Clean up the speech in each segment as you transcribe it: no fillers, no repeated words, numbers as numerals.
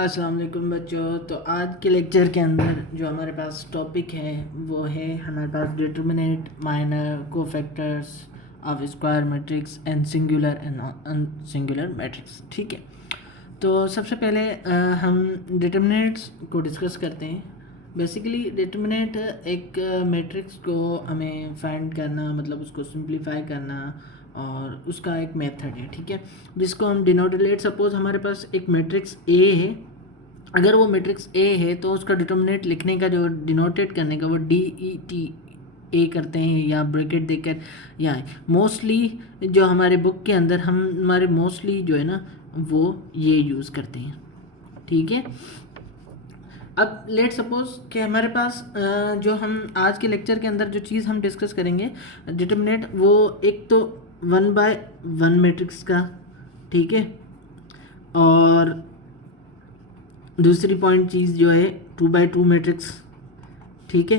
अस्सलाम वालेकुम बच्चों। तो आज के लेक्चर के अंदर जो हमारे पास टॉपिक है वो है हमारे पास determinant, minor, cofactors of square matrix and singular and unsingular matrix. ठीक है, तो सबसे पहले हम डिटर्मिनेंट्स को डिस्कस करते हैं। बेसिकली डिटर्मिनेंट एक मैट्रिक्स को हमें फाइंड करना, मतलब उसको सिंप्लीफाई करना, और उसका एक मेथड है। ठीक है, जिसको हम डिनोटेड, लेट सपोज हमारे पास एक मैट्रिक्स ए है। अगर वो मैट्रिक्स ए है तो उसका डिटर्मिनेंट लिखने का, जो डिनोटेट करने का, वो DET करते हैं या ब्रैकेट देकर, या मोस्टली जो हमारे बुक के अंदर हमारे मोस्टली जो है ना वो ये यूज़ करते हैं। ठीक है, अब लेट सपोज कि हमारे पास जो हम आज के लेक्चर के अंदर जो चीज़ हम डिस्कस करेंगे डिटर्मिनेंट, वो एक तो 1/1 मैट्रिक्स का, ठीक है, और दूसरी पॉइंट चीज़ जो है 2/2 मैट्रिक्स, ठीक है,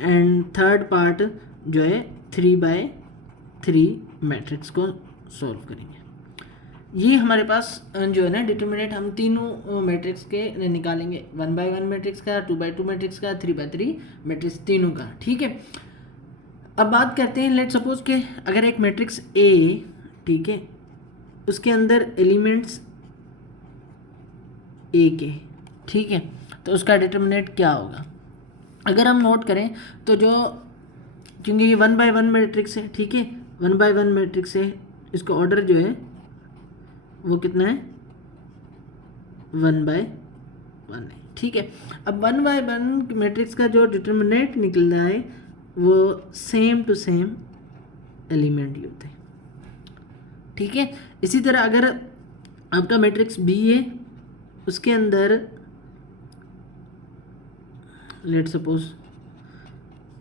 एंड थर्ड पार्ट जो है 3/3 मैट्रिक्स को सॉल्व करेंगे। ये हमारे पास जो है ना डिटर्मिनेंट हम तीनों मैट्रिक्स के निकालेंगे, 1/1 मैट्रिक्स का, 2/2 मैट्रिक्स का, 3/3 मैट्रिक्स, तीनों का। ठीक है, अब बात करते हैं, लेट सपोज के अगर एक मैट्रिक्स ए, ठीक है, उसके अंदर एलिमेंट्स ए के, ठीक है, तो उसका डिटर्मिनेंट क्या होगा। अगर हम नोट करें तो जो, क्योंकि ये 1/1 मैट्रिक्स है, ठीक है, 1/1 मैट्रिक्स है, इसका ऑर्डर जो है वो कितना है, 1/1 है। ठीक है, अब 1/1 मैट्रिक्स का जो डिटर्मिनेंट निकल रहा है वो सेम टू सेम एलिमेंट होते हैं। ठीक है, इसी तरह अगर आपका मैट्रिक्स बी है, उसके अंदर लेट सपोज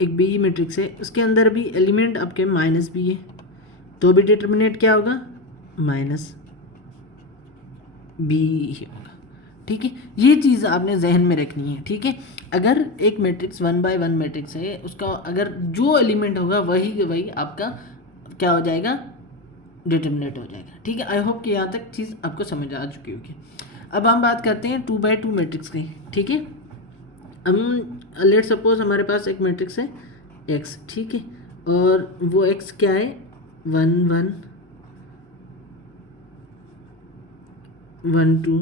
एक बी मैट्रिक्स है, उसके अंदर भी एलिमेंट आपके -b है, तो भी डिटर्मिनेंट क्या होगा, -b ही होगा। ठीक है, ये चीज़ आपने जहन में रखनी है। ठीक है, अगर एक मैट्रिक्स 1/1 मैट्रिक्स है, उसका अगर जो एलिमेंट होगा वही आपका क्या हो जाएगा, डिटर्मिनेंट हो जाएगा। ठीक है, आई होप कि यहाँ तक चीज़ आपको समझ आ चुकी होगी। अब हम बात करते हैं 2/2 मैट्रिक्स की। ठीक है, हम लेट सपोज हमारे पास एक मैट्रिक्स है x, ठीक है, और वो x क्या है, 1 1 1 2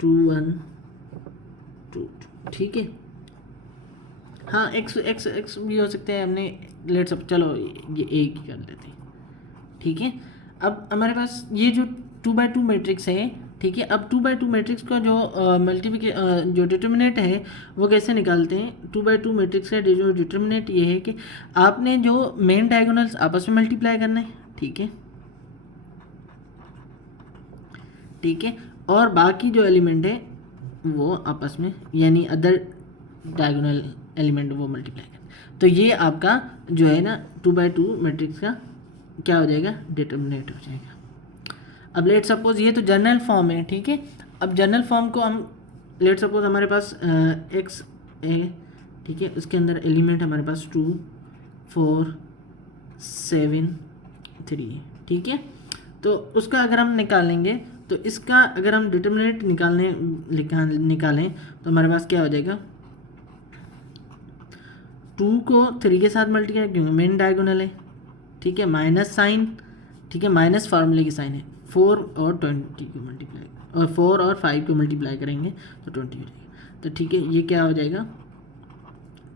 2 1 2 2, ठीक है। हाँ, x भी हो सकते हैं, हमने लेट सब, चलो ये एक ही कर लेते हैं। ठीक है, अब हमारे पास ये जो 2/2 मैट्रिक्स है, ठीक है, अब 2/2 मैट्रिक्स का जो जो डिटर्मिनेंट है वो कैसे निकालते हैं। 2/2 मैट्रिक्स का जो डिटर्मिनेंट ये है कि आपने जो मेन डायगोनल्स आपस में मल्टीप्लाई करना है, ठीक है, ठीक है, और बाकी जो एलिमेंट है वो आपस में, यानी अदर डायगोनल एलिमेंट वो मल्टीप्लाई करना। तो ये आपका जो है ना 2/2 मैट्रिक्स का क्या हो जाएगा, डिटर्मिनेंट हो जाएगा। अब लेट सपोज ये तो जनरल फॉर्म है, ठीक है, अब जनरल फॉर्म को हम लेट सपोज हमारे पास x है, ठीक है, उसके अंदर एलिमेंट हमारे पास 2 4 7 3, ठीक है, तो उसका अगर हम निकालेंगे तो इसका अगर हम डिटर्मिनेंट निकालें तो हमारे पास क्या हो जाएगा, 2 को 3 के साथ मल्टीप्लाई, क्योंकि मेन डायगोनल है, ठीक है, माइनस साइन, ठीक है, माइनस फार्मूले की साइन है, 4 और 20 को मल्टीप्लाई, और 4 और 5 को मल्टीप्लाई करेंगे तो 20 हो जाएगा। तो ठीक है, ये क्या हो जाएगा,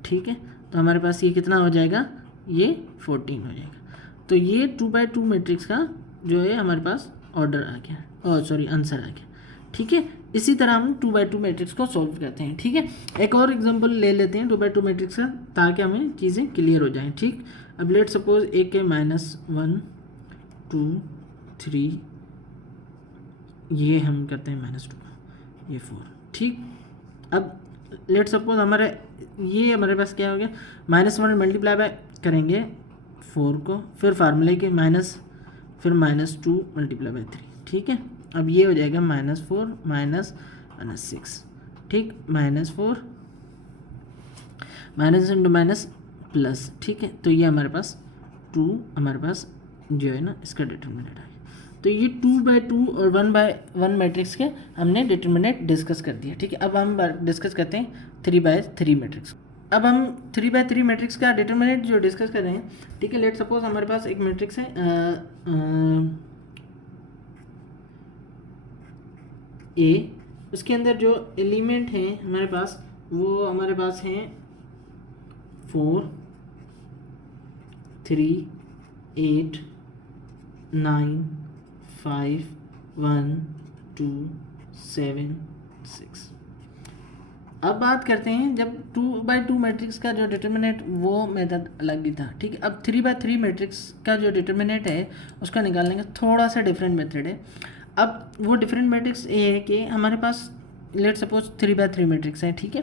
ठीक है, तो हमारे पास ये कितना हो जाएगा, ये 14 हो जाएगा। तो ये 2/2 मैट्रिक्स का जो है हमारे पास ऑर्डर आ गया, और सॉरी आंसर आ गया। ठीक है, इसी तरह हम 2/2 मैट्रिक्स को सॉल्व करते हैं। ठीक है, एक और एग्जांपल ले लेते हैं 2/2 मैट्रिक्स का, ताकि हमें चीज़ें क्लियर हो जाएं। ठीक, अब लेट सपोज ए के -1 2 3, ये हम करते हैं -2, ये 4, ठीक। अब लेट सपोज ये हमारे पास क्या हो गया, -1 मल्टीप्लाई बाय करेंगे 4 को, फिर फार्मूले के माइनस, फिर -2 मल्टीप्लाई बाय 3, ठीक है। अब ये हो जाएगा -4 -6, ठीक, -4 माइनस इंटू माइनस प्लस, ठीक है, तो ये हमारे पास 2 हमारे पास जो है ना इसका डिटर्मिनेंट आ गया। तो ये 2/2 और 1/1 मैट्रिक्स के हमने डिटर्मिनेंट डिस्कस कर दिया। ठीक है, अब हम डिस्कस करते हैं 3/3 मैट्रिक्स। अब हम 3/3 मैट्रिक्स का डिटर्मिनेंट जो डिस्कस कर रहे हैं, ठीक है, लेट सपोज हमारे पास एक मैट्रिक्स है ए, उसके अंदर जो एलिमेंट हैं हमारे पास वो हमारे पास हैं 4 3 8 9 5 1 2 7 6। अब बात करते हैं जब 2/2 मैट्रिक्स का जो डिटर्मिनेंट वो मेथड अलग ही था। ठीक है, अब 3/3 मैट्रिक्स का जो डिटर्मिनेंट है उसका निकालने का थोड़ा सा डिफरेंट मेथड है। अब वो डिफरेंट मैट्रिक्स ये है कि हमारे पास लेट सपोज 3/3 मैट्रिक्स है। ठीक है,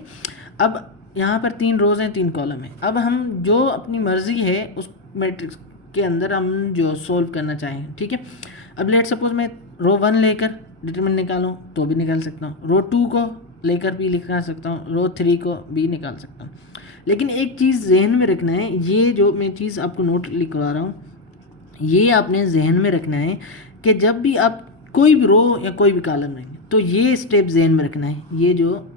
अब यहाँ पर 3 रोज़ हैं 3 कॉलम है। अब हम जो अपनी मर्ज़ी है उस मैट्रिक्स के अंदर हम जो सोल्व करना चाहें, ठीक है, अब लेट सपोज मैं रो 1 लेकर डिटरमिनेंट निकालूँ तो भी निकाल सकता हूँ, रो 2 को लेकर भी निकाल सकता हूँ, रो 3 को भी निकाल सकता हूँ। लेकिन एक चीज़ जहन में रखना है, ये जो मैं चीज़ आपको नोट लिखवा रहा हूँ ये आपने जहन में रखना है कि जब भी आप कोई भी रो या कोई भी कॉलम लेंगे तो ये स्टेप जहन में रखना है, ये जो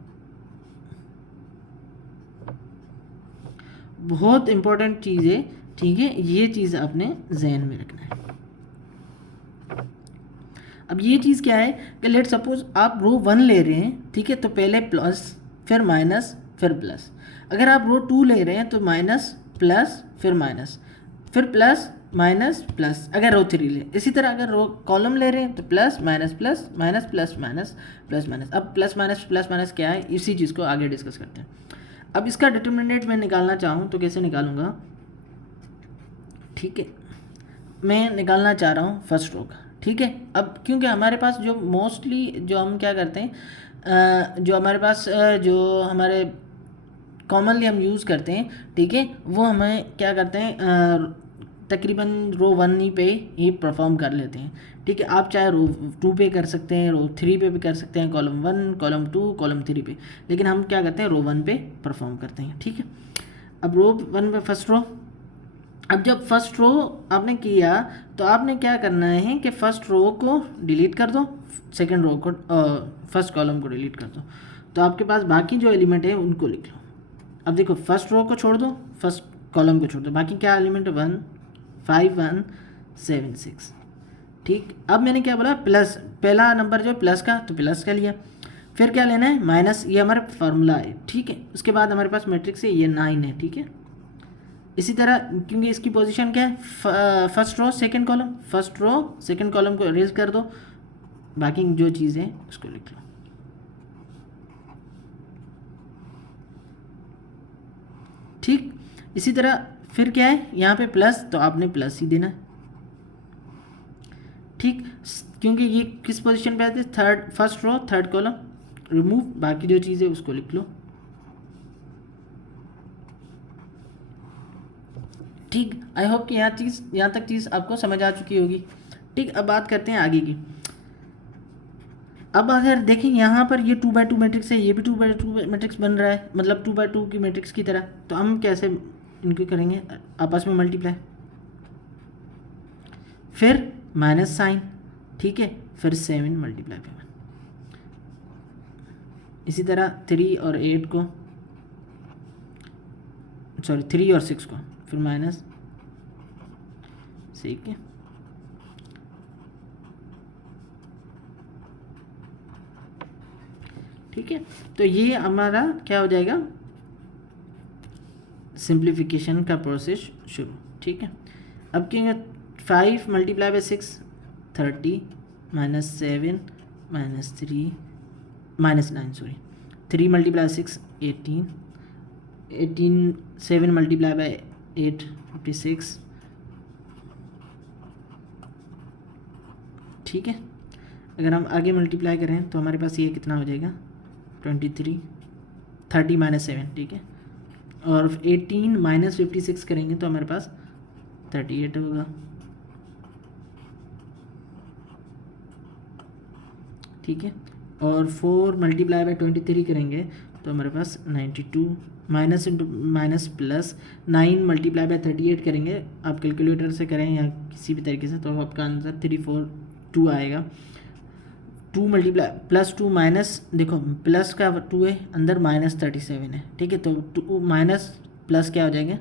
बहुत इंपॉर्टेंट चीज़ है। ठीक है, ये चीज़ आपने जहन में रखना है। अब ये चीज़ क्या है कि लेट सपोज आप रो 1 ले रहे हैं, ठीक है, तो पहले प्लस फिर माइनस फिर प्लस। अगर आप रो 2 ले रहे हैं तो माइनस प्लस फिर माइनस फिर प्लस माइनस प्लस, अगर रो 3 ले। इसी तरह अगर रो कॉलम ले रहे हैं तो plus minus plus minus plus minus plus minus. अब प्लस माइनस क्या है, इसी चीज़ को आगे डिस्कस करते हैं। अब इसका डिटर्मिनेंट मैं निकालना चाहूँ तो कैसे निकालूंगा? ठीक है, मैं निकालना चाह रहा हूँ फर्स्ट रो का। ठीक है, अब क्योंकि हमारे पास जो मोस्टली जो हम क्या करते हैं जो हमारे पास जो हमारे कॉमनली हम यूज़ करते हैं, ठीक है, वो हमें क्या करते हैं तकरीबन रो 1 ही पे ही परफॉर्म कर लेते हैं। ठीक है, आप चाहे रो 2 पे कर सकते हैं, रो 3 पे भी कर सकते हैं, कॉलम 1 कॉलम 2 कॉलम 3 पे, लेकिन हम क्या करते हैं रो 1 पे परफॉर्म करते हैं। ठीक है, अब रो 1 पे फर्स्ट रो। अब जब फर्स्ट रो आपने किया तो आपने क्या करना है कि फर्स्ट रो को डिलीट कर दो, सेकंड रो को फर्स्ट कॉलम को डिलीट कर दो, तो आपके पास बाकी जो एलिमेंट है उनको लिख लो। अब देखो फर्स्ट रो को छोड़ दो, फर्स्ट कॉलम को छोड़ दो, बाकी क्या एलिमेंट है 1 5 1 7 6। ठीक, अब मैंने क्या बोला प्लस, पहला नंबर जो प्लस का तो प्लस का लिया, फिर क्या लेना है माइनस, ये हमारा फार्मूला है। ठीक है, उसके बाद हमारे पास मैट्रिक्स है ये 9 है। ठीक है, इसी तरह क्योंकि इसकी पोजीशन क्या है first row second column, first row second column को इरेज कर दो, बाकी जो चीज़ है उसको लिख लो। ठीक, इसी तरह फिर क्या है यहाँ पे प्लस तो आपने प्लस ही देना है। ठीक, क्योंकि ये किस पोजीशन पे आते हैं third, first row third column, remove, बाकी जो चीज़ है उसको लिख लो। ठीक, आई होप कि यहाँ तक चीज़ आपको समझ आ चुकी होगी। ठीक, अब बात करते हैं आगे की। अब अगर देखें यहाँ पर ये 2/2 मैट्रिक्स है, ये भी 2/2 मैट्रिक्स बन रहा है, मतलब 2/2 की मैट्रिक्स की तरह, तो हम कैसे इनको करेंगे आपस में मल्टीप्लाई, फिर माइनस साइन, ठीक है, फिर 7 मल्टीप्लाई पे 1। इसी तरह 3 और 8 को, सॉरी 3 और 6 को, फिर माइनस, ठीक है, ठीक है, तो ये हमारा क्या हो जाएगा सिंप्लीफिकेशन का प्रोसेस शुरू। ठीक है, अब क्या 5 multiply by 6 30 minus 7 minus 3 minus 9 sorry 3 multiply 6 18 18 7 multiply by 8 56। ठीक है, अगर हम आगे मल्टीप्लाई करें तो हमारे पास ये कितना हो जाएगा 23 30 माइनस 7। ठीक है, और 18 माइनस 56 करेंगे तो हमारे पास 38 होगा। ठीक है, और 4 मल्टीप्लाई बाई 23 करेंगे तो हमारे पास 92 minus into minus plus 9 multiply by 38 करेंगे, आप कैलकुलेटर से करें या किसी भी तरीके से तो आपका आंसर 2 आएगा, 2 मल्टीप्लाई प्लस 2 माइनस, देखो प्लस का 2 है अंदर, माइनस 37 है, ठीक है। तो 2 माइनस प्लस क्या हो जाएगा,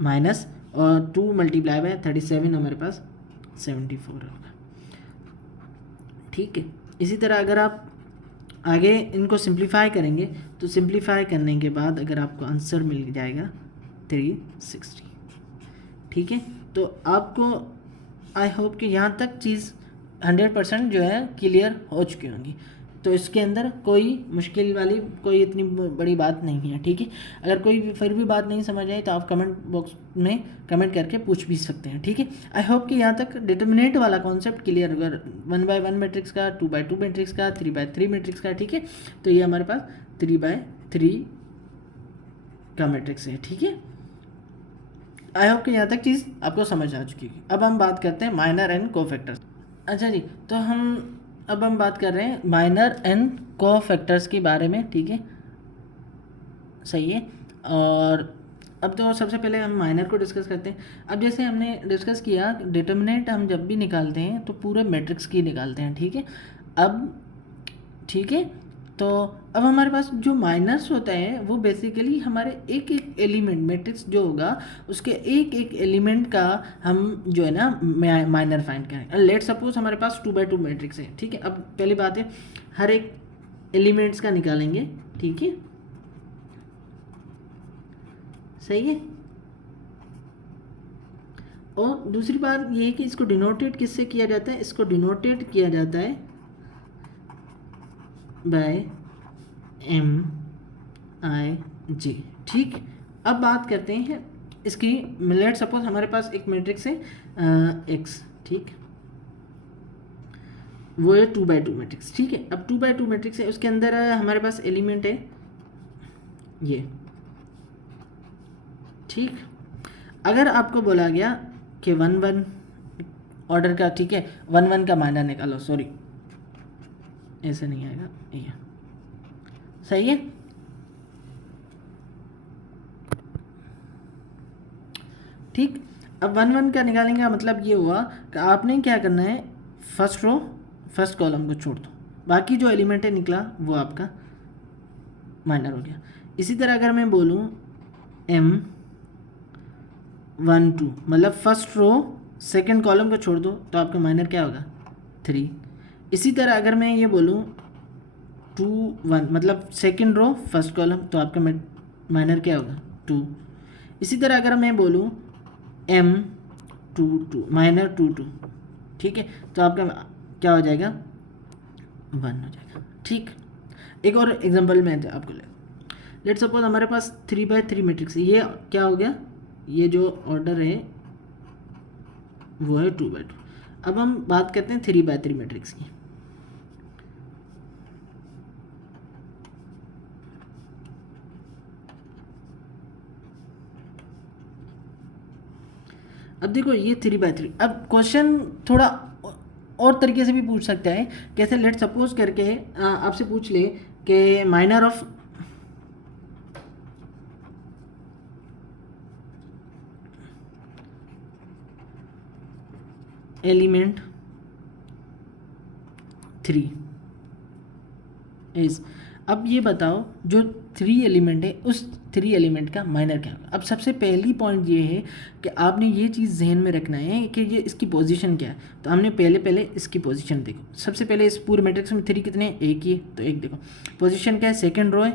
माइनस, और 2 मल्टीप्लाई बाय 37 हमारे पास 74 होगा, ठीक है। इसी तरह अगर आप आगे इनको सिंप्लीफाई करेंगे तो सिंप्लीफाई करने के बाद अगर आपको आंसर मिल जाएगा 360, ठीक है। तो आपको आई होप कि यहाँ तक चीज़ 100% जो है क्लियर हो चुकी होंगी। तो इसके अंदर कोई मुश्किल वाली कोई इतनी बड़ी बात नहीं है, ठीक है। अगर कोई फिर भी बात नहीं समझ आए तो आप कमेंट बॉक्स में कमेंट करके पूछ भी सकते हैं, ठीक है। आई होप कि यहाँ तक डिटर्मिनेंट वाला कॉन्सेप्ट क्लियर होगा, 1/1 मैट्रिक्स का, 2/2 मैट्रिक्स का, 3/3 मैट्रिक्स का, ठीक है। तो ये हमारे पास 3/3 का मैट्रिक्स है, ठीक है। आई होप कि यहाँ तक चीज़ आपको समझ आ चुकी है। अब हम बात करते हैं माइनर एंड कोफैक्टर्स। अच्छा जी, तो अब हम बात कर रहे हैं माइनर एंड कोफैक्टर्स के बारे में, ठीक है, सही है। और अब तो सबसे पहले हम माइनर को डिस्कस करते हैं। अब जैसे हमने डिस्कस किया, डिटर्मिनेंट हम जब भी निकालते हैं तो पूरे मैट्रिक्स की निकालते हैं, ठीक है। अब ठीक है, तो अब हमारे पास जो माइनर्स होता है वो बेसिकली हमारे एक एक एलिमेंट, मैट्रिक्स जो होगा उसके एक एक एलिमेंट का हम जो है ना माइनर फाइंड करें। लेट सपोज हमारे पास 2/2 मैट्रिक्स है, ठीक है। अब पहली बात है हर एक एलिमेंट्स का निकालेंगे, ठीक है, सही है। और दूसरी बात ये है कि इसको डिनोटेट किससे किया जाता है, इसको डिनोटेट किया जाता है बाय MIJ, ठीक। अब बात करते हैं इसकी, लेट सपोज हमारे पास एक मैट्रिक्स है X, ठीक, वो है 2/2 मैट्रिक्स, ठीक है। अब 2/2 मैट्रिक्स है, उसके अंदर हमारे पास एलिमेंट है ये, ठीक। अगर आपको बोला गया कि 1/1 ऑर्डर का, ठीक है, 1/1 का माइनर निकालो, सॉरी ऐसे नहीं आएगा, ये सही है। ठीक, अब 1/1 का निकालेंगे, मतलब ये हुआ कि आपने क्या करना है, फर्स्ट रो फर्स्ट कॉलम को छोड़ दो, बाकी जो एलिमेंट है निकला वो आपका माइनर हो गया। इसी तरह अगर मैं बोलूँ M12, मतलब फर्स्ट रो सेकंड कॉलम को छोड़ दो तो आपका माइनर क्या होगा, 3। इसी तरह अगर मैं ये बोलूँ 2/1, मतलब सेकंड रो फर्स्ट कॉलम, तो आपका माइनर क्या होगा, 2। इसी तरह अगर मैं बोलूँ M22 माइनर 2/2, ठीक है, तो आपका क्या हो जाएगा, 1 हो जाएगा, ठीक। एक और एग्जांपल मैं आपको लेट सपोज हमारे पास 3/3 मैट्रिक्स है, ये क्या हो गया, ये जो ऑर्डर है वो है 2/2। अब हम बात करते हैं 3/3 मैट्रिक्स की। अब देखो ये 3/3, अब क्वेश्चन थोड़ा और तरीके से भी पूछ सकता है, कैसे, लेट सपोज करके आपसे पूछ ले कि माइनर ऑफ एलिमेंट 3 इज, अब ये बताओ जो 3 एलिमेंट है उस 3 एलिमेंट का माइनर क्या होगा। अब सबसे पहली पॉइंट ये है कि आपने ये चीज़ जहन में रखना है कि ये इसकी पोजीशन क्या है। तो हमने पहले इसकी पोजीशन देखो, सबसे पहले इस पूरे मैट्रिक्स में 3 कितने, एक ही है, तो एक देखो पोजीशन क्या है, सेकंड रो है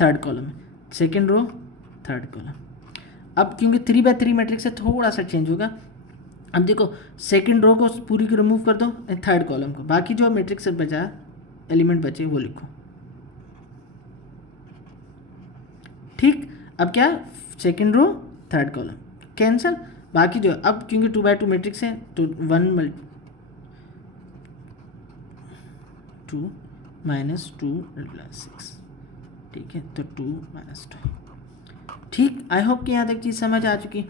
थर्ड कॉलम है, सेकंड रो थर्ड कॉलम। अब क्योंकि 3/3 मैट्रिक्स है थोड़ा सा चेंज होगा। अब देखो सेकंड रो को पूरी को रिमूव कर दो, थर्ड कॉलम को, बाकी जो मैट्रिक्स बचा एलिमेंट बचे वो लिखो, ठीक। अब क्या, second row third column cancel, बाकी जो अब क्योंकि 2/2 मैट्रिक्स है तो 2 - 2 + 6, ठीक है, तो 2 - 2, ठीक। आई होप कि यहाँ तक चीज़ समझ आ चुकी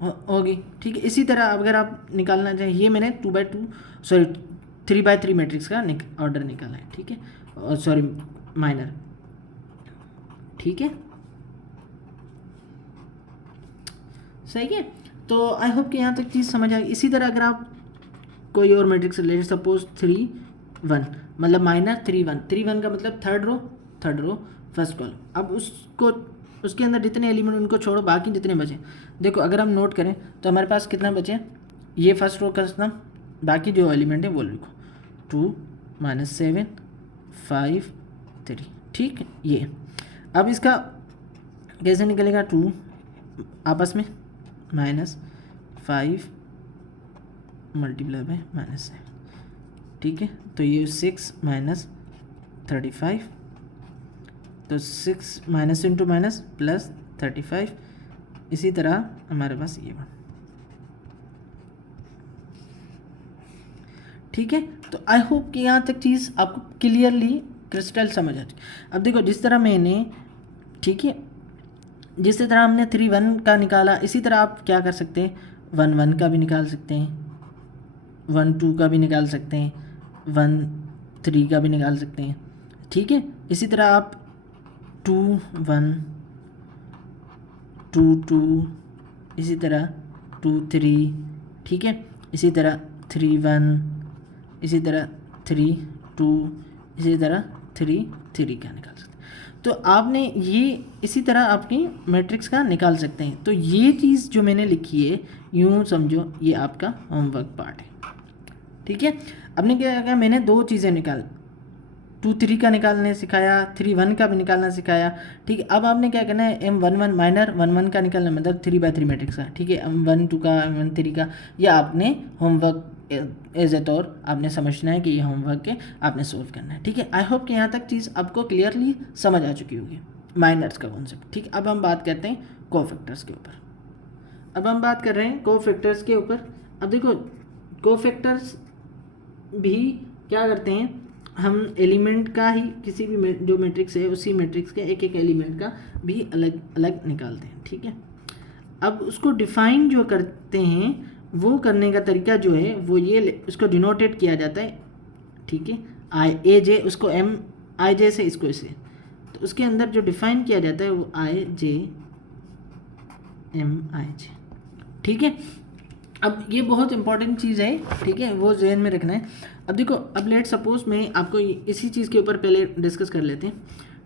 होगी, ठीक है। इसी तरह अगर आप निकालना चाहें, ये मैंने 3/3 मैट्रिक्स का ऑर्डर निकाला है, ठीक है, और सॉरी माइनर, ठीक है, सही है। तो आई होप कि यहाँ तक चीज़ समझ आ गई। इसी तरह अगर आप कोई और मैट्रिक्स ले, सपोज 3 1, मतलब माइनस 3 1, 3 1 का मतलब थर्ड रो फर्स्ट कॉलम। अब उसको उसके अंदर जितने एलिमेंट उनको छोड़ो, बाकी जितने बचे देखो, अगर हम नोट करें तो हमारे पास कितना बचे, ये फर्स्ट रो का इतना, बाकी जो एलिमेंट है वो लिखो 2 -7 5 3, ठीक है। ये अब इसका कैसे निकलेगा, 2 आपस में -5 मल्टीप्लाई बाय -7, ठीक है। तो ये 6 -35, तो 6 माइनस इंटू माइनस प्लस 35, इसी तरह हमारे पास ये 1, ठीक है। तो आई होप कि यहाँ तक चीज़ आपको क्लियरली क्रिस्टल समझ आ जाए। अब देखो जिस तरह मैंने, ठीक है, जिस तरह हमने 3 1 का निकाला, इसी तरह आप क्या कर सकते हैं, 1 1 का भी निकाल सकते हैं, 1 2 का भी निकाल सकते हैं, 1 3 का भी निकाल सकते हैं, ठीक है। इसी तरह आप 2 1 2 2, इसी तरह 2 3, ठीक है। इसी तरह 3 1, इसी तरह 3 2, इसी तरह 3 3 का निकाल सकते हैं। तो आपने ये इसी तरह आपकी मैट्रिक्स का निकाल सकते हैं। तो ये चीज़ जो मैंने लिखी है, यूँ समझो ये आपका होमवर्क पार्ट है, ठीक है। अब ने क्या किया, मैंने 2 चीज़ें निकाल, 2 3 का निकालने सिखाया, 3 1 का भी निकालना सिखाया, ठीक है। अब आपने क्या करना है, M1 1 माइनर 1 1 का निकालना, मतलब 3/3 मैट्रिक्स का, ठीक है। M1 2 का, M1 3 का, यह आपने होमवर्क एज ए तौर आपने समझना है कि ये होमवर्क है, आपने सोल्व करना है, ठीक है। आई होप कि यहाँ तक चीज़ आपको क्लियरली समझ आ चुकी होगी माइनर्स का कॉन्सेप्ट, ठीक है। अब हम बात करते हैं कोफैक्टर्स के ऊपर। अब हम बात कर रहे हैं कोफैक्टर्स के ऊपर। अब देखो कोफैक्टर्स भी क्या करते हैं, हम एलिमेंट का ही किसी भी जो मैट्रिक्स है उसी मैट्रिक्स के एक एक एलिमेंट का भी अलग अलग निकालते हैं, ठीक है। अब उसको डिफाइन जो करते हैं, वो करने का तरीका जो है वो ये, उसको डिनोटेट किया जाता है, ठीक है, I A J, उसको MIJ से, इसको इसे, तो उसके अंदर जो डिफाइन किया जाता है वो IJ MIJ, ठीक है। अब ये बहुत इंपॉर्टेंट चीज़ है, ठीक है, वो ज़हन में रखना है। अब देखो, अब लेट सपोज मैं आपको इसी चीज़ के ऊपर पहले डिस्कस कर लेते हैं,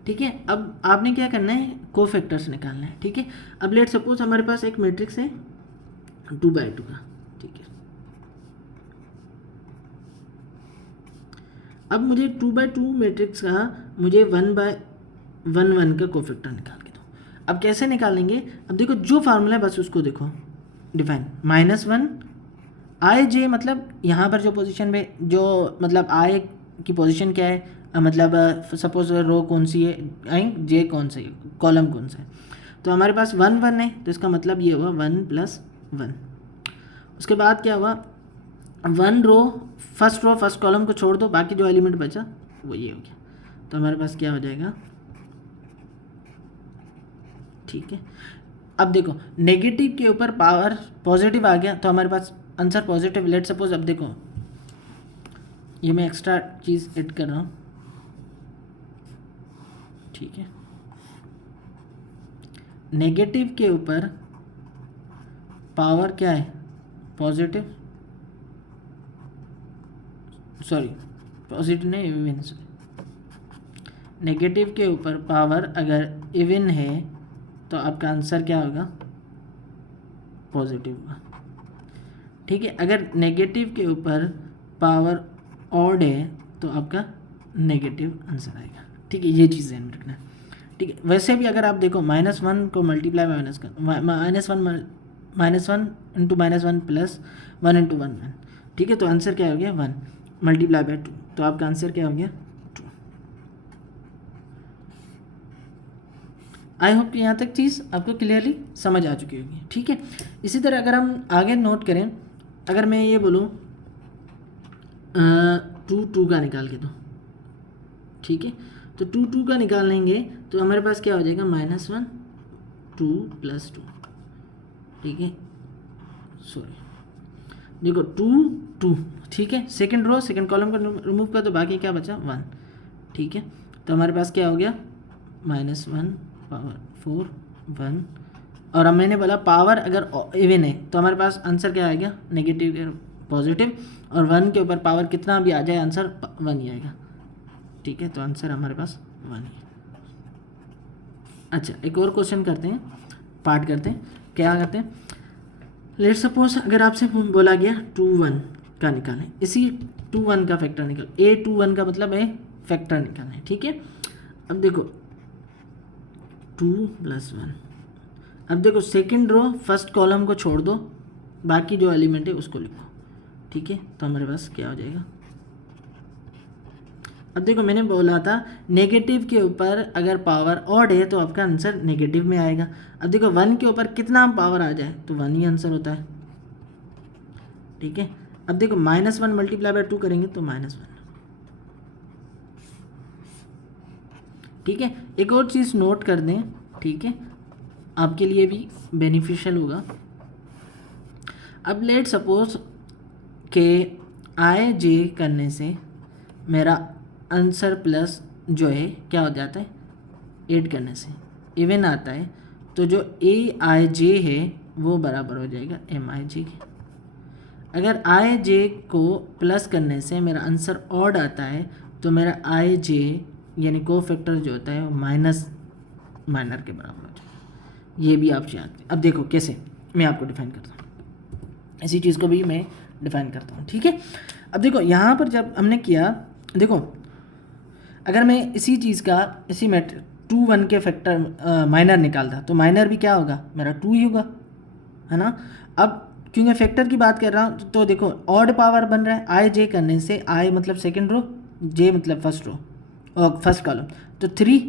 ठीक है। अब आपने क्या करना है, कोफैक्टर्स निकालना है, ठीक है। अब लेट सपोज हमारे पास एक मैट्रिक्स है 2/2 का, ठीक है। अब मुझे 2/2 मैट्रिक्स का मुझे 1/1 का कोफैक्टर निकाल के दो। अब कैसे निकालेंगे, अब देखो जो फार्मूला है बस उसको देखो, डिफाइन -1 I J, मतलब यहाँ पर जो पोजीशन में जो, मतलब I की पोजीशन क्या है, मतलब सपोज रो कौन सी है, आई J कौन सी है, कॉलम कौन सा है, तो हमारे पास 1 1 है, तो इसका मतलब ये हुआ 1 + 1। उसके बाद क्या हुआ, 1 रो फर्स्ट कॉलम को छोड़ दो, बाकी जो एलिमेंट बचा वो ये हो गया, तो हमारे पास क्या हो जाएगा, ठीक है। अब देखो नेगेटिव के ऊपर पावर पॉजिटिव आ गया, तो हमारे पास आंसर पॉजिटिव। लेट सपोज, अब देखो ये मैं एक्स्ट्रा चीज़ ऐड कर रहा हूँ, ठीक है। नेगेटिव के ऊपर पावर क्या है, पॉजिटिव, सॉरी पॉजिटिव नहीं, इवन, नेगेटिव के ऊपर पावर अगर इवन है तो आपका आंसर क्या होगा, पॉजिटिव होगा, ठीक है। अगर नेगेटिव के ऊपर पावर ऑड है तो आपका नेगेटिव आंसर आएगा, ठीक है। ये चीज़ ध्यान में रखना है, ठीक है। वैसे भी अगर आप देखो -1 को multiply by -1 into -1 plus 1 into 1 1, ठीक है। तो आंसर क्या हो गया, 1 मल्टीप्लाई बाय 2, तो आपका आंसर क्या हो गया, 2। आई होप कि यहाँ तक चीज़ आपको क्लियरली समझ आ चुकी होगी, ठीक है। इसी तरह अगर हम आगे नोट करें, अगर मैं ये बोलूँ 2 2 का निकाल के दो, ठीक है, तो 2 2 का निकाल लेंगे तो हमारे पास क्या हो जाएगा, -1 2 + 2, ठीक है, सॉरी देखो 2 2, ठीक है। सेकंड रो सेकंड कॉलम को रिमूव कर दो, बाकी क्या बचा, 1, ठीक है। तो हमारे पास क्या हो गया, -1 पावर 4 1, और अब मैंने बोला पावर अगर इवन है तो हमारे पास आंसर क्या आ गया, नेगेटिव पॉजिटिव, और 1 के ऊपर पावर कितना भी आ जाए आंसर 1 ही आएगा, ठीक है। तो आंसर हमारे पास 1 ही। अच्छा, एक और क्वेश्चन करते हैं, पार्ट करते हैं। क्या करते हैं, लेट सपोज अगर आपसे बोला गया 2 1 का निकालें, इसी 2 1 का फैक्टर निकाल, ए 2 1 का मतलब है फैक्टर निकालना है, ठीक है। अब देखो 2 + 1, अब देखो सेकंड रो फर्स्ट कॉलम को छोड़ दो, बाकी जो एलिमेंट है उसको लिखो, ठीक है। तो हमारे पास क्या हो जाएगा, अब देखो मैंने बोला था नेगेटिव के ऊपर अगर पावर ऑड है तो आपका आंसर नेगेटिव में आएगा। अब देखो 1 के ऊपर कितना पावर आ जाए तो 1 ही आंसर होता है, ठीक है। अब देखो -1 × 2 करेंगे तो -1, ठीक है। एक और चीज़ नोट कर दें, ठीक है, आपके लिए भी बेनिफिशियल होगा। अब लेट सपोज के आई जे करने से मेरा आंसर प्लस जो है क्या हो जाता है, ऐड करने से इवन आता है, तो जो ए आई जे है वो बराबर हो जाएगा एम आई जे के। अगर आई जे को प्लस करने से मेरा आंसर ऑड आता है तो मेरा आई जे यानी कोफैक्टर जो होता है वो माइनर के बराबर हो जाएगा। ये भी आप याद करें। अब देखो कैसे मैं आपको डिफाइन करता हूँ, इसी चीज़ को भी मैं डिफाइन करता हूँ, ठीक है। अब देखो यहाँ पर जब हमने किया, देखो अगर मैं इसी चीज़ का इसी में 2 1 के फैक्टर माइनर निकालता तो माइनर भी क्या होगा, मेरा 2 ही होगा, है ना। अब क्योंकि फैक्टर की बात कर रहा हूँ तो देखो ऑड पावर बन रहा है, आई जे करने से, आई मतलब सेकंड रो, जे मतलब फर्स्ट रो और फर्स्ट कॉलम, तो 3,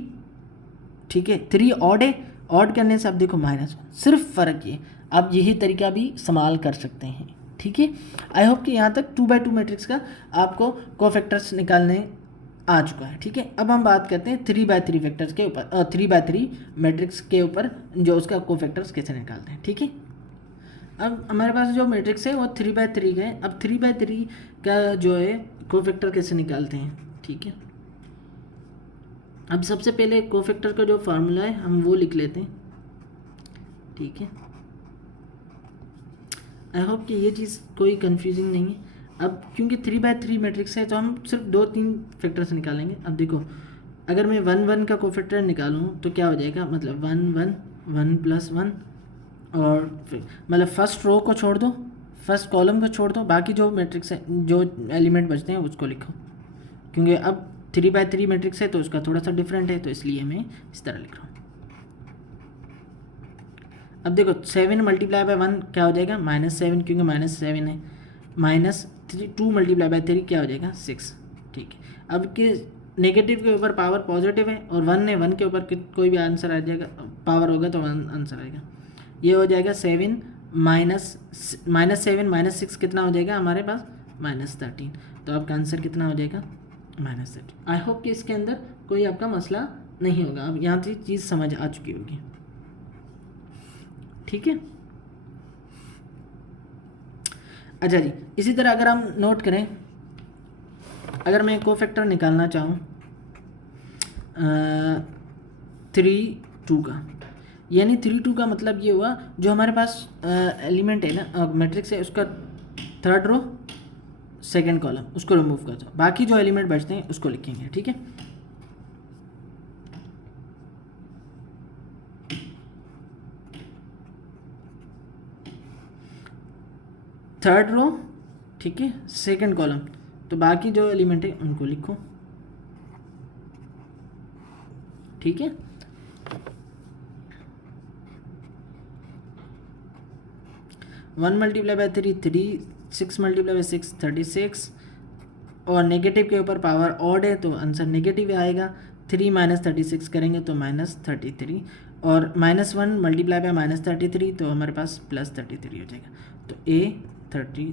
ठीक है। 3 ऑड है, ऑड करने से अब देखो -1, सिर्फ फ़र्क ये, आप यही तरीका भी इस्तेमाल कर सकते हैं, ठीक है। आई होप कि यहाँ तक 2x2 मैट्रिक्स का आपको कोफैक्टर्स निकालने आ चुका है, ठीक है। अब हम बात करते हैं 3x3 फैक्टर्स के ऊपर, 3x3 मैट्रिक्स के ऊपर जो उसका कोफैक्टर्स कैसे निकालते हैं, ठीक है। अब हमारे पास जो मैट्रिक्स है वो 3x3 का है। अब 3x3 का जो है कोफैक्टर कैसे निकालते हैं, ठीक है। अब सबसे पहले कोफैक्टर का जो फार्मूला है हम वो लिख लेते हैं, ठीक है। आई होप कि ये चीज़ कोई कंफ्यूजिंग नहीं है। अब क्योंकि 3x3 मैट्रिक्स है तो हम सिर्फ 2-3 फैक्टर्स निकालेंगे। अब देखो अगर मैं 1 1 का कोफैक्टर निकालूं तो क्या हो जाएगा, मतलब 1 1 1 + 1, और फिर मतलब फर्स्ट रो को छोड़ दो, फर्स्ट कॉलम को छोड़ दो, बाकी जो मैट्रिक्स है जो एलिमेंट बचते हैं उसको लिखो, क्योंकि अब 3x3 मैट्रिक्स है तो उसका थोड़ा सा डिफरेंट है, तो इसलिए मैं इस तरह लिख रहा हूँ। अब देखो 7 × 1 क्या हो जाएगा, -7, क्योंकि -7 है, -2 × 3 क्या हो जाएगा 6, ठीक है। अब के नेगेटिव के ऊपर पावर पॉजिटिव है और 1 है, 1 के ऊपर कोई भी आंसर आ जाएगा, पावर होगा तो 1 आंसर आएगा। ये हो जाएगा 7 -7 -6 कितना हो जाएगा हमारे पास -13, तो आपका आंसर कितना हो जाएगा -13। आई होप कि इसके अंदर कोई आपका मसला नहीं होगा, अब यहाँ से चीज़ समझ आ चुकी होगी, ठीक है। अच्छा जी, इसी तरह अगर हम नोट करें, अगर मैं कोफैक्टर निकालना चाहूँ 3 2 का, यानी 3 2 का मतलब ये हुआ जो हमारे पास एलिमेंट है ना, मैट्रिक्स है, उसका थर्ड रो सेकंड कॉलम उसको रिमूव कर दो, बाकी जो एलिमेंट बचते हैं उसको लिखेंगे, ठीक है। थर्ड रो, ठीक है, सेकंड कॉलम, तो बाकी जो एलिमेंट है उनको लिखो, ठीक है। One multiply by 3 3, 6 multiply by 6 36, और नेगेटिव के ऊपर पावर ऑड है तो आंसर नेगेटिव आएगा। 3 - 36 करेंगे तो -33, और -1 मल्टीप्लाई बाय -33 तो हमारे पास +33 हो जाएगा, तो A32।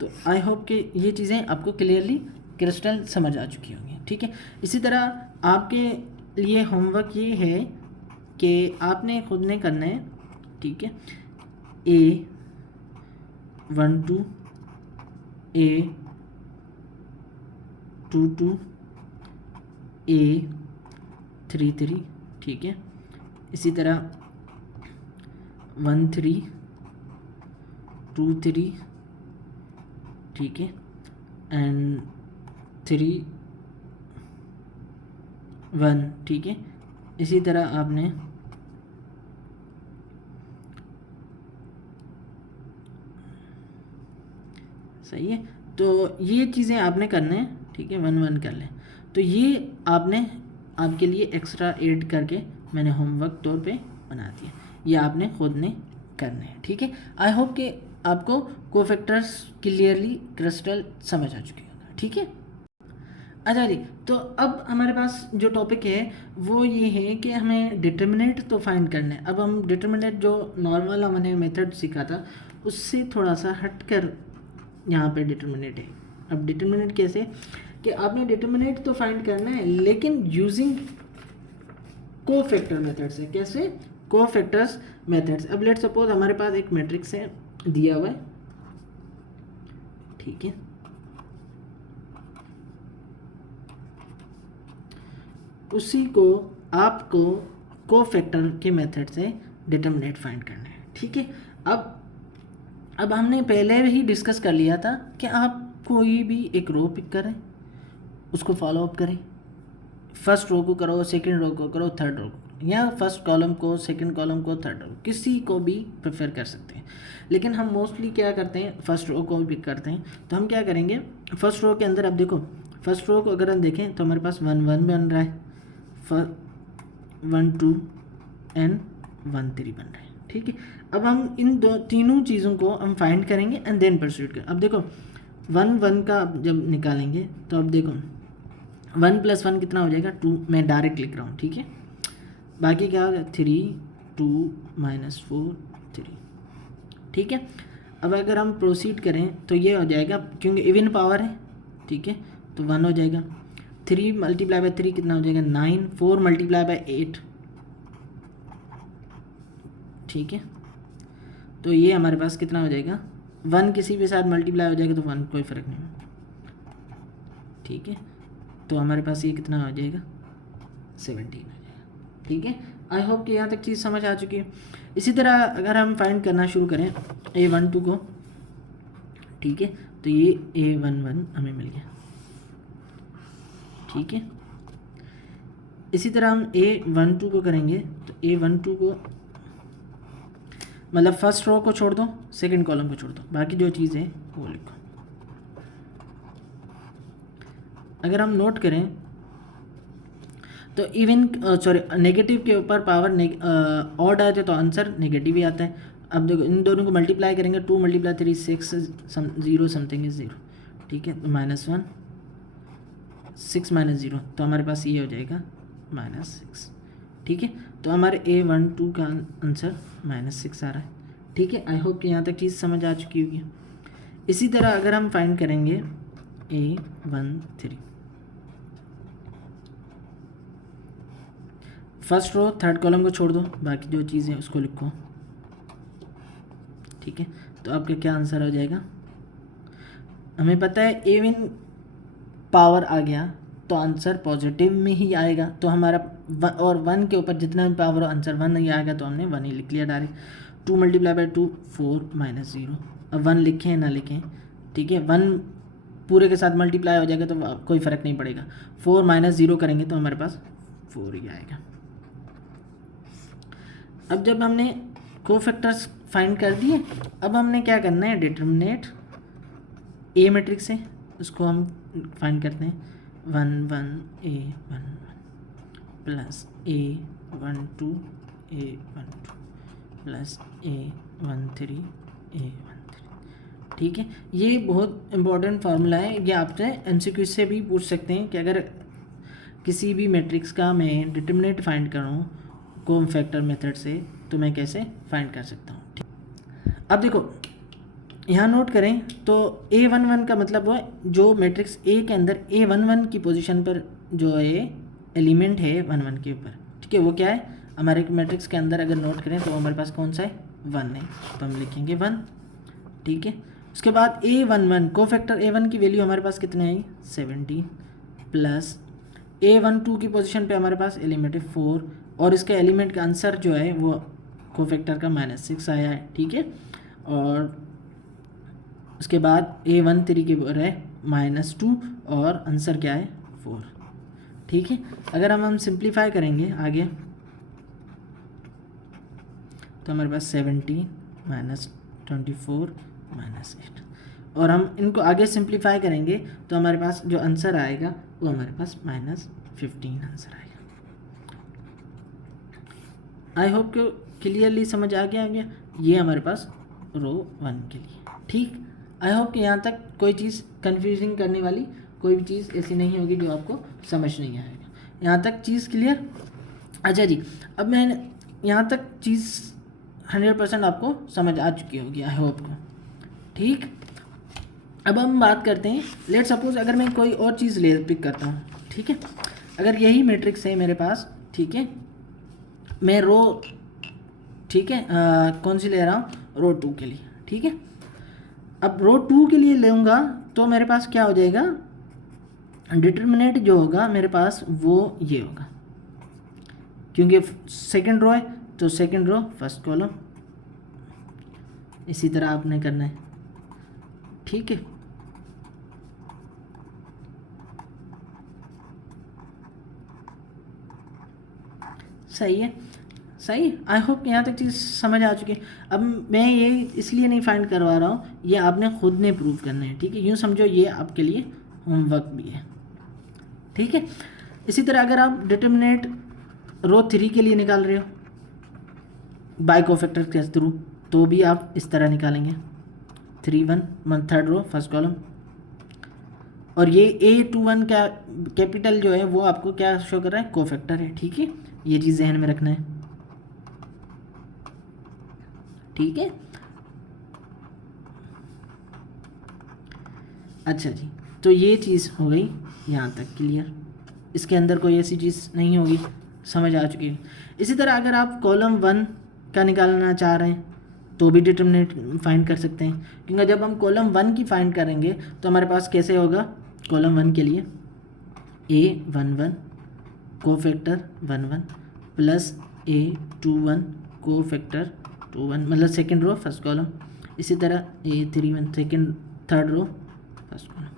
तो आई होप कि ये चीज़ें आपको क्लियरली क्रिस्टल समझ आ चुकी होंगी, ठीक है। इसी तरह आपके लिए होमवर्क ये है कि आपने खुद ने करना है, ठीक है। A12 A22 A33, ठीक है। इसी तरह 13 23 ठीक है, एंड 3 1, ठीक है। इसी तरह आपने सही है, तो ये चीज़ें आपने करने हैं, ठीक है, 1 1 कर लें। तो ये आपने आपके लिए एक्स्ट्रा ऐड करके मैंने होमवर्क तौर पे बना दिया, ये आपने खुद ने करने हैं, ठीक है। आई होप कि आपको कोफैक्टर्स क्लियरली क्रिस्टल समझ आ चुकी होगा, ठीक है। अच्छा जी, तो अब हमारे पास जो टॉपिक है वो ये है कि हमें डिटर्मिनेंट तो फाइंड करना है। अब हम डिटर्मिनेंट जो नॉर्मल हमने मेथड सीखा था उससे थोड़ा सा हट कर यहाँ पे डिटर्मिनेंट है। अब डिटर्मिनेंट कैसे कि आपने डिटर्मिनेंट तो फाइंड करना है लेकिन यूजिंग कोफैक्टर मेथड से। कैसे? Cofactors methods. अब लेट सपोज हमारे पास एक मैट्रिक्स है दिया हुआ है, ठीक है, उसी को आपको कोफैक्टर के मेथड से डिटर्मिनेंट फाइंड करना है, ठीक है। अब हमने पहले ही डिस्कस कर लिया था कि आप कोई भी एक रो पिक करें, उसको फॉलो अप करें, फर्स्ट रो को करो, सेकंड रो को करो, थर्ड रो को, या फर्स्ट कॉलम को, सेकंड कॉलम को, थर्ड रो, किसी को भी प्रेफर कर सकते हैं। लेकिन हम मोस्टली क्या करते हैं, फर्स्ट रो को पिक करते हैं। तो हम क्या करेंगे, फर्स्ट रो के अंदर अब देखो, फर्स्ट रो को अगर हम देखें तो हमारे पास 1 1 बन रहा है, 1 2 एंड 1 3 बन रहा है, ठीक है। अब हम इन तीनों चीज़ों को हम फाइंड करेंगे एंड देन परस्यूट करें। अब देखो 1 1 का जब निकालेंगे तो अब देखो 1 + 1 कितना हो जाएगा, 2। मैं डायरेक्ट लिख रहा हूँ, ठीक है। बाकी क्या होगा, 3 2 -4 3, ठीक है। अब अगर हम प्रोसीड करें तो ये हो जाएगा, क्योंकि इवन पावर है, ठीक है, तो 1 हो जाएगा। 3 × 3 कितना हो जाएगा, 9। 4 × 8, ठीक है। तो ये हमारे पास कितना हो जाएगा, 1 किसी भी साथ मल्टीप्लाई हो जाएगा तो 1 कोई फ़र्क नहीं, ठीक है। तो हमारे पास ये कितना हो जाएगा, 17 हो जाएगा, ठीक है। आई होप कि यहाँ तक चीज़ समझ आ चुकी है। इसी तरह अगर हम फाइंड करना शुरू करें A12 को, ठीक है, तो ये A11 हमें मिल गया, ठीक है। इसी तरह हम A12 को करेंगे तो A12 को मतलब फर्स्ट रो को छोड़ दो, सेकंड कॉलम को छोड़ दो, बाकी जो चीज़ है वो लिखो। अगर हम नोट करें तो इवन नेगेटिव के ऊपर पावर ऑड आते तो आंसर नेगेटिव ही आता है। अब देखो इन दोनों को मल्टीप्लाई करेंगे, 2 × 3 6 0 समथिंग इज 0, ठीक है। तो -1 6 - 0, तो हमारे पास ये हो जाएगा -6, ठीक है। तो हमारे A12 का आंसर -6 आ रहा है, ठीक है। आई होप कि यहाँ तक चीज़ समझ आ चुकी होगी। इसी तरह अगर हम फाइंड करेंगे A13, first row third column को छोड़ दो, बाकी जो चीज़ है उसको लिखो, ठीक है। तो आपका क्या आंसर हो जाएगा, हमें पता है इवन पावर आ गया तो आंसर पॉजिटिव में ही आएगा, तो हमारा और 1 के ऊपर जितना भी पावर आंसर 1 नहीं आएगा तो हमने 1 ही लिख लिया डायरेक्ट। 2 × 2 4 -0, अब 1 लिखें ना लिखें, ठीक है, 1 पूरे के साथ मल्टीप्लाई हो जाएगा तो कोई फ़र्क नहीं पड़ेगा। 4 -0 करेंगे तो हमारे पास 4 ही आएगा। अब जब हमने कोफैक्टर्स फाइंड कर दिए, अब हमने क्या करना है, डिटर्मिनेंट ए मैट्रिक्स है उसको हम फाइंड करते हैं। 1 1 A1 plus A12 A12 plus A13 A13, ठीक है। ये बहुत इंपॉर्टेंट फार्मूला है, ये आपसे MCQ से भी पूछ सकते हैं कि अगर किसी भी मैट्रिक्स का मैं डिटर्मिनेंट फाइंड करूँ कोफैक्टर मेथड से तो मैं कैसे फाइंड कर सकता हूँ, ठीक। अब देखो यहाँ नोट करें तो A11 का मतलब वो जो मैट्रिक्स A के अंदर A11 की पोजीशन पर जो है एलिमेंट है 1 1 के ऊपर, ठीक है, वो क्या है हमारे मैट्रिक्स के अंदर। अगर नोट करें तो हमारे पास कौन सा है, 1 है, तो हम लिखेंगे 1, ठीक है। उसके बाद A11 कोफैक्टर A1 की वैल्यू हमारे पास कितने आई, 17 प्लस A12 की पोजीशन पे हमारे पास एलिमेंट है 4 और इसका एलिमेंट का आंसर जो है वो कोफैक्टर का -6 आया है, ठीक है। और उसके बाद A13 के ऊपर है -2 और आंसर क्या है 4। ठीक है, अगर हम सिंप्लीफाई करेंगे आगे तो हमारे पास 17 -24 -8, और हम इनको आगे सिंप्लीफाई करेंगे तो हमारे पास जो आंसर आएगा वो हमारे पास -15 आंसर आएगा। आई होप कि क्लियरली समझ आ गया ये हमारे पास रो 1 के लिए। ठीक, आई होप कि यहाँ तक कोई चीज़ कन्फ्यूजिंग करने वाली कोई भी चीज़ ऐसी नहीं होगी जो आपको समझ नहीं आएगा। यहाँ तक चीज़ क्लियर? अच्छा जी, अब मैं यहाँ तक चीज़ 100% आपको समझ आ चुकी होगी आई होप को। ठीक, अब हम बात करते हैं, लेट सपोज अगर मैं कोई और चीज़ ले पिक करता हूँ। ठीक है, अगर यही मैट्रिक्स है मेरे पास, ठीक है, मैं रो, ठीक है, कौन सी ले रहा हूँ, रो 2 के लिए। ठीक है, अब रो 2 के लिए लूँगा तो मेरे पास क्या हो जाएगा, डिटर्मिनेंट जो होगा मेरे पास वो ये होगा, क्योंकि सेकंड रो है तो सेकंड रो फर्स्ट कॉलम, इसी तरह आपने करना है। ठीक है, सही है, सही। आई होप यहाँ तक चीज़ समझ आ चुकी है। अब मैं ये इसलिए नहीं फाइंड करवा रहा हूँ, ये आपने खुद ने प्रूव करना है। ठीक है, यूँ समझो ये आपके लिए होमवर्क भी है। ठीक है, इसी तरह अगर आप डिटर्मिनेंट रो 3 के लिए निकाल रहे हो बाय कोफैक्टर के थ्रू, तो भी आप इस तरह निकालेंगे 3 1 थर्ड रो फर्स्ट कॉलम, और ये A21 का कैपिटल जो है वो आपको क्या शो कर रहा है, कोफैक्टर है। ठीक है, ये चीज़ जहन में रखना है। ठीक है, अच्छा जी, तो ये चीज़ हो गई यहाँ तक क्लियर। इसके अंदर कोई ऐसी चीज़ नहीं होगी, समझ आ चुकी है। इसी तरह अगर आप कॉलम 1 का निकालना चाह रहे हैं तो भी डिटर्मिनेंट फाइंड कर सकते हैं, क्योंकि जब हम कॉलम 1 की फाइंड करेंगे तो हमारे पास कैसे होगा, कॉलम 1 के लिए A11 cofactor 11 plus A21 cofactor 21, मतलब सेकेंड रो फर्स्ट कॉलम, इसी तरह A31 second third row first column.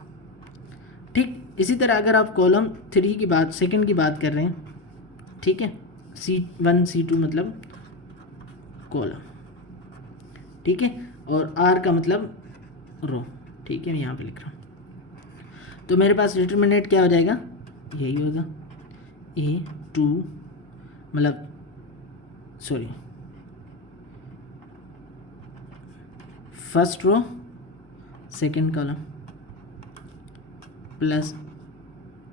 ठीक, इसी तरह अगर आप कॉलम 3 की बात, सेकेंड की बात कर रहे हैं, ठीक है, C1 C2 मतलब कॉलम, ठीक है, और R का मतलब रो। ठीक है, मैं यहाँ पे लिख रहा हूँ, तो मेरे पास डिटर्मिनेंट क्या हो जाएगा, यही होगा A2 मतलब sorry first row second column plus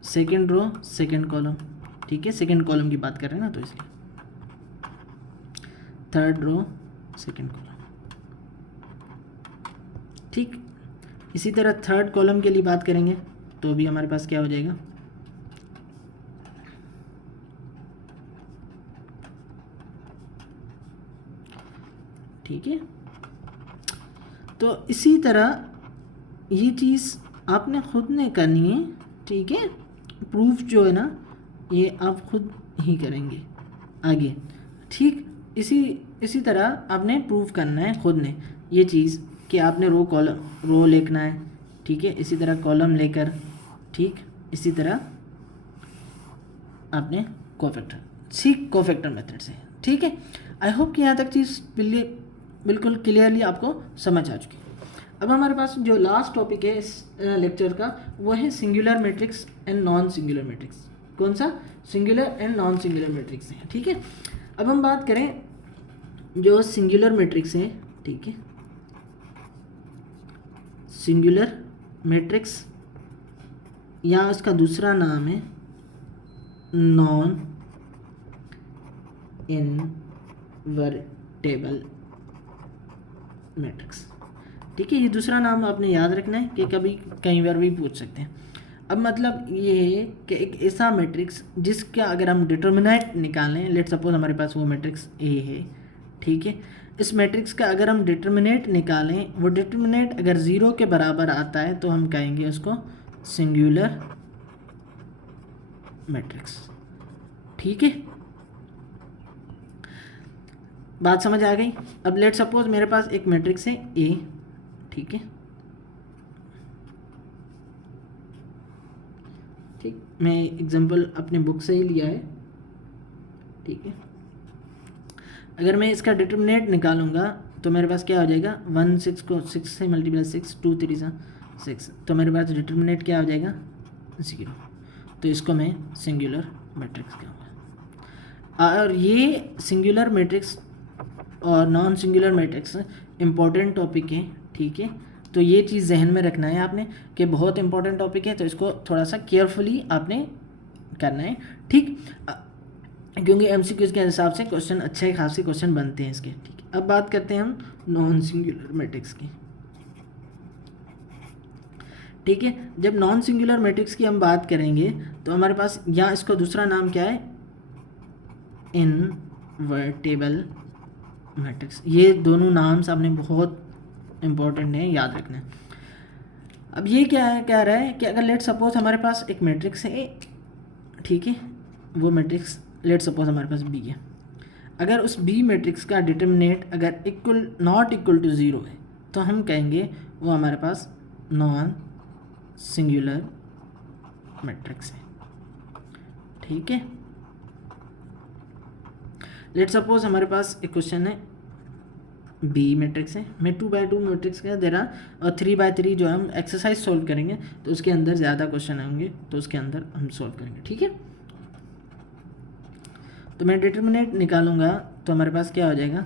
second row second column. ठीक है, सेकेंड कॉलम की बात कर रहे हैं ना, तो इसलिए थर्ड रो सेकेंड कॉलम। ठीक, इसी तरह थर्ड कॉलम के लिए बात करेंगे तो भी हमारे पास क्या हो जाएगा, ठीक है। तो इसी तरह ये चीज़ आपने खुद ने करनी है। ठीक है, प्रूफ जो है ना ये आप खुद ही करेंगे आगे। ठीक, इसी तरह आपने प्रूफ करना है खुद ने ये चीज़ कि आपने रो लिखना है। ठीक है, इसी तरह कॉलम लेकर, ठीक, इसी तरह आपने कोफैक्टर मेथड से। ठीक है, आई होप कि यहाँ तक चीज़ बिल्कुल क्लियरली आपको समझ आ चुकी है। अब हमारे पास जो लास्ट टॉपिक है इस लेक्चर का वो है singular matrix and non singular matrix. कौन सा, singular and non singular matrix है। ठीक है, अब हम बात करें जो सिंगुलर मैट्रिक्स है। ठीक है, सिंगुलर मैट्रिक्स या उसका दूसरा नाम है नॉन इनवर्टेबल मैट्रिक्स। ठीक है, ये दूसरा नाम आपने याद रखना है कि कभी कई बार भी पूछ सकते हैं। अब मतलब ये है कि एक ऐसा मैट्रिक्स जिसका अगर हम डिटर्मिनेंट निकालें, लेट सपोज हमारे पास वो मैट्रिक्स ए है। ठीक है, इस मैट्रिक्स का अगर हम डिटर्मिनेंट निकालें, वो डिटर्मिनेंट अगर 0 के बराबर आता है तो हम कहेंगे उसको सिंगुलर मैट्रिक्स। ठीक है, बात समझ आ गई। अब लेट सपोज मेरे पास एक मैट्रिक्स है ए। ठीक है, ठीक, मैं एग्जांपल अपने बुक से ही लिया है। ठीक है, अगर मैं इसका डिटर्मिनेंट निकालूंगा तो मेरे पास क्या हो जाएगा, 1 6 को 6 से मल्टीप्लाई 6, 2 3 सा 6, तो मेरे पास डिटर्मिनेंट क्या हो जाएगा, 0। तो इसको मैं सिंगुलर मैट्रिक्स कहूँगा। और ये सिंगुलर मैट्रिक्स और non singular matrix important topic है। ठीक है, तो ये चीज़ जहन में रखना है आपने कि बहुत इंपॉर्टेंट टॉपिक है, तो इसको थोड़ा सा केयरफुली आपने करना है। ठीक, क्योंकि एमसीक्यूज के हिसाब से क्वेश्चन अच्छे खासे क्वेश्चन बनते हैं इसके। ठीक है, अब बात करते हैं हम नॉन सिंगुलर मैट्रिक्स की। ठीक है, जब नॉन सिंगुलर मैट्रिक्स की हम बात करेंगे तो हमारे पास या इसका दूसरा नाम क्या है, इनवर्टेबल मैट्रिक्स। ये दोनों नाम सामने बहुत इंपॉर्टेंट है, याद रखना है। अब ये क्या है, कह रहा है कि अगर लेट सपोज हमारे पास एक मैट्रिक्स है, ठीक है, वो मैट्रिक्स लेट सपोज हमारे पास बी है। अगर उस बी मैट्रिक्स का डिटर्मिनेंट अगर नॉट इक्वल टू 0 है तो हम कहेंगे वो हमारे पास नॉन सिंगुलर मैट्रिक्स है। ठीक है, लेट सपोज हमारे पास एक क्वेश्चन है, बी मैट्रिक्स है, मैं 2x2 मैट्रिक्स का दे रहा और 3x3 जो हम एक्सरसाइज सॉल्व करेंगे तो उसके अंदर ज़्यादा क्वेश्चन आएंगे तो उसके अंदर हम सॉल्व करेंगे। ठीक है, तो मैं डिटर्मिनेंट निकालूंगा तो हमारे पास क्या हो जाएगा,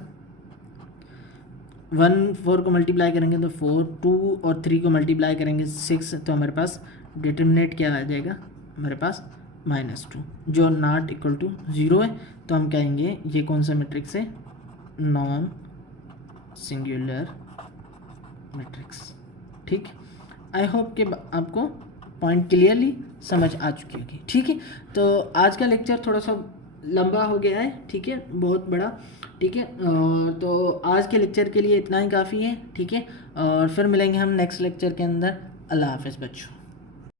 1 4 को मल्टीप्लाई करेंगे तो 4, 2 और 3 को मल्टीप्लाई करेंगे 6, तो हमारे पास डिटर्मिनेंट क्या आ जाएगा, हमारे पास -2 जो नॉट इक्वल टू 0 है। तो हम कहेंगे ये कौन सा मैट्रिक्स है, नॉन सिंगुलर मैट्रिक्स। ठीक, आई होप कि आपको पॉइंट क्लियरली समझ आ चुकी होगी। ठीक है, तो आज का लेक्चर थोड़ा सा लंबा हो गया है। ठीक है, बहुत बड़ा। ठीक है, तो आज के लेक्चर के लिए इतना ही काफ़ी है। ठीक है, और फिर मिलेंगे हम नेक्स्ट लेक्चर के अंदर। अल्लाह हाफ़िज़ बच्चों।